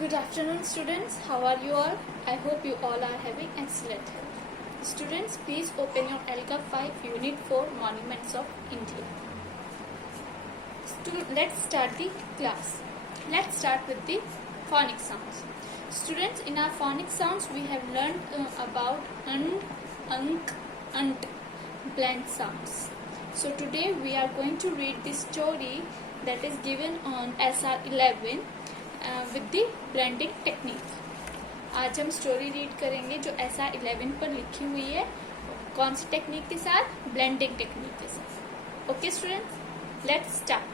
Good afternoon, students. How are you all? I hope you all are having excellent health. Students, please open your LGA 5 Unit 4 Monuments of India. Let's start the class. Let's start with the phonic sounds. Students, in our phonic sounds, we have learned about and, unk, unt, blend sounds. So today we are going to read the story that is given on SR 11 with the blending technique. आज हम story read करेंगे जो SR 11 पर लिखी हुई है। कौन सी technique के साथ? ब्लेंडिंग टेक्निक के साथ। Okay students, let's start.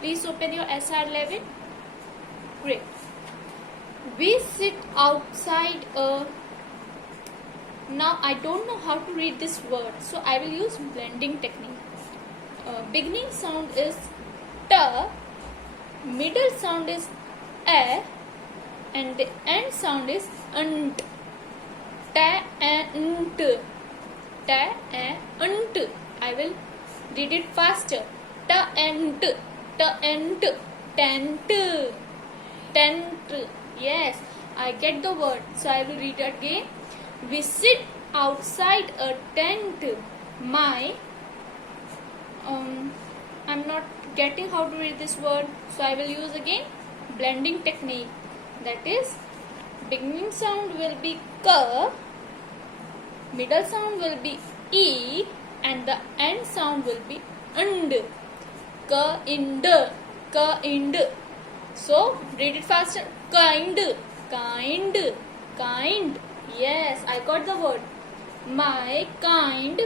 Please open your SR 11। Great. We sit outside now I don't know how to read this word, so I will use blending technique. Beginning sound is ट, middle sound is a, and the end sound is ant. Ta and ta and. I will read it faster. Ta and tent, tent. Yes, I get the word, so I will read it again. We sit outside a tent. My I'm not getting how to read this word, so I will use again blending technique. That is, beginning sound will be k, middle sound will be e, and the end sound will be and. Kind, kind. So read it faster. Kind, kind, kind. Yes, I got the word. My kind.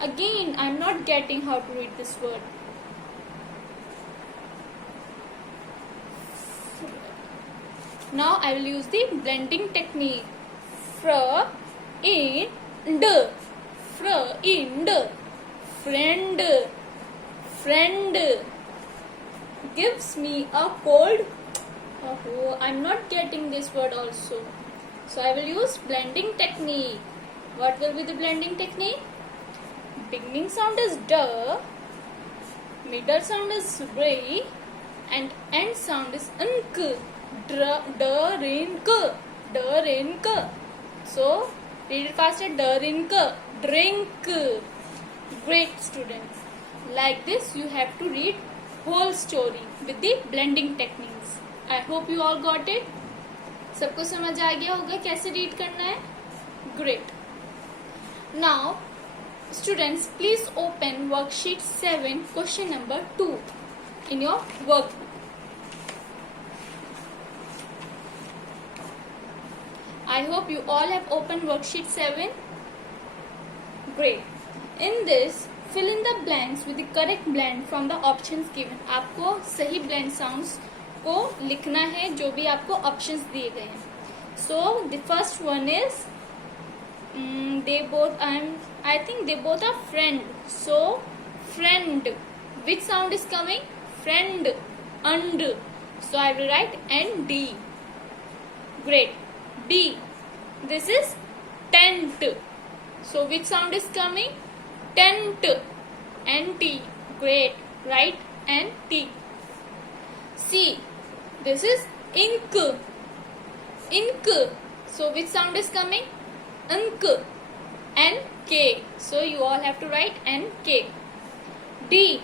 Again, I'm not getting how to read this word. Now I will use the blending technique. Friend, friend, friend, friend. Gives me a cold. Oh, I'm not getting this word also. So I will use blending technique. What will be the blending technique? Beginning sound is d, middle sound is re, and end sound is nk. Drink, drink. So read it faster. Drink, drink. Great students. Like this, you have to read whole story with the blending techniques. I hope you all got it. सबको समझ आ गया होगा कैसे read करना है? Great. Now, students, please open worksheet 7, question number 2 in your workbook. I hope you all have opened worksheet 7. Great. In this, fill in the blanks with the correct blend from the options given. आपको सही blend sounds को लिखना है जो भी आपको options दिए गए हैं. So the first one is I think they both are friend. So friend. Which sound is coming? Friend. And. So I will write ND. Great. B. This is tent. So which sound is coming? Tent. NT. Great. Write NT. C. This is ink. Ink. So which sound is coming? Ink. NK. So you all have to write NK. D.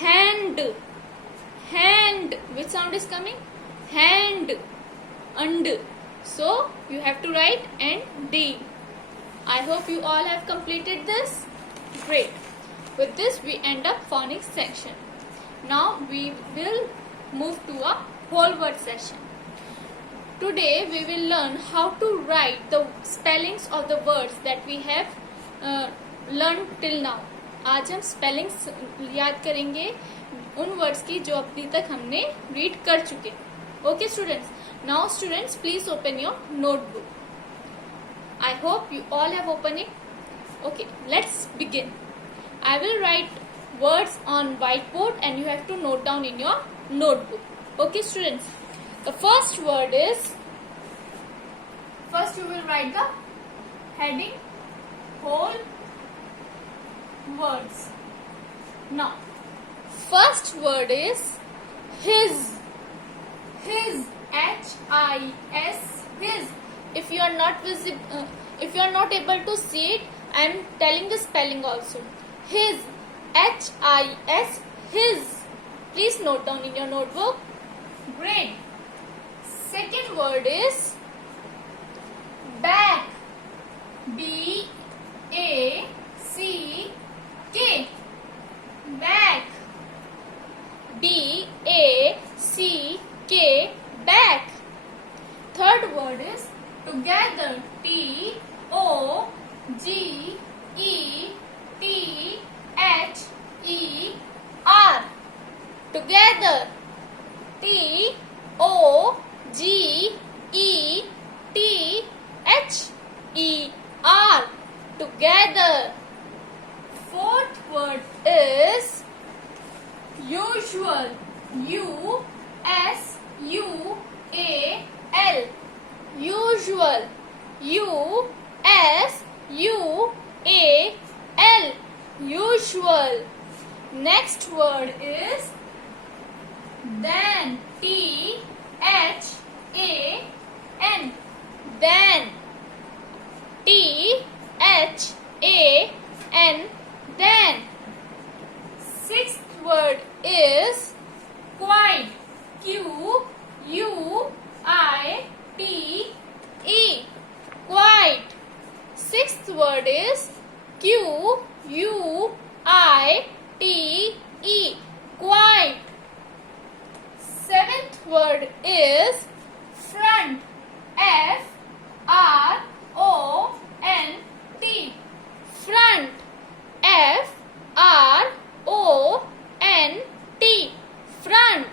Hand. Hand. Which sound is coming? Hand. And. So you have to write ND. I hope you all have completed this. Great. With this we end up phonics section. Now we will move to a whole word session. Today we will learn how to write the spellings of the words that we have learned till now. आज हम spellings याद करेंगे उन words की जो अभी तक हमने read कर चुके. Okay students. Now students, please open your notebook. I hope you all have opened it. Okay, let's begin. I will write words on whiteboard and you have to note down in your notebook. Okay students. The first word is, first you will write the heading, whole words. Now, first word is his. His. H H-I-S, his. If you are not if you are not able to see it, I am telling the spelling also. His, H-I-S, his. Please note down in your notebook. Great. Second word is back. B-A-C-K. Back. B-A-C-K. Back. Third word is together. T-O-G-E-T-H-E-R. Together. T-O-G-E-T-H-E-R. Together. Fourth word is usual. U-S-U-A-L. Usual. U-S-U-A-L. Usual. Next word is then. T-H-A-N. Then. T-H-A-N. Then. Sixth word is quite. Q-U-I-T-E. Quite. Sixth word is Q-U-I-T-E. Quite. Seventh word is front. F-R-O-N-T. Front. F-R-O-N-T. Front.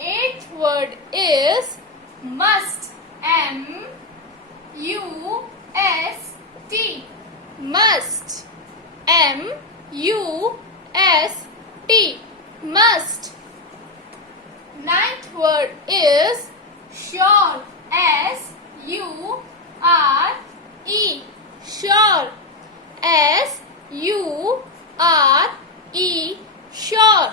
Eighth word is must. M-U-S-T. Must. M-U-S-T. Must. Ninth word is sure. S-U-R-E. Sure. S-U-R-E. Sure.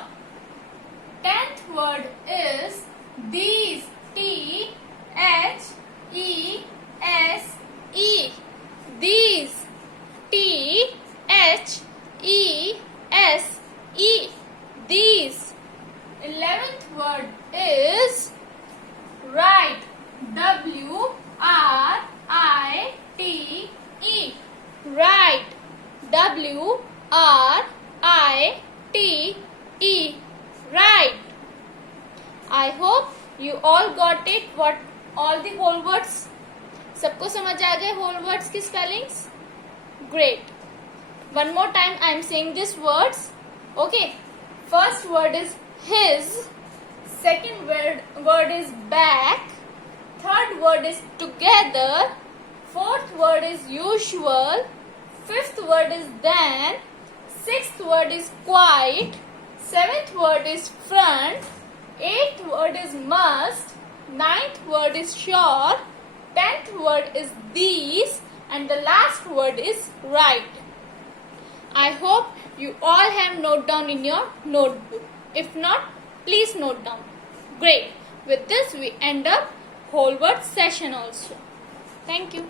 Tenth word is these. T-H-E-S-E. These. T-H-E-S-E. These. 11th word is right. W-R-I-T-E. Right. W-R-I-T-E. Right. I hope you all got it. What all the whole words? सबको समझ आ गए whole words की spellings? Great. One more time I am saying these words. Okay. First word is his. Second word is back. Third word is together. Fourth word is usual. Fifth word is then. Sixth word is quite. Seventh word is front. Eighth word is must. Ninth word is sure. 10th word is these. And the last word is right. I hope you all have note down in your notebook. If not, please note down. Great. With this we end up whole word session also. Thank you.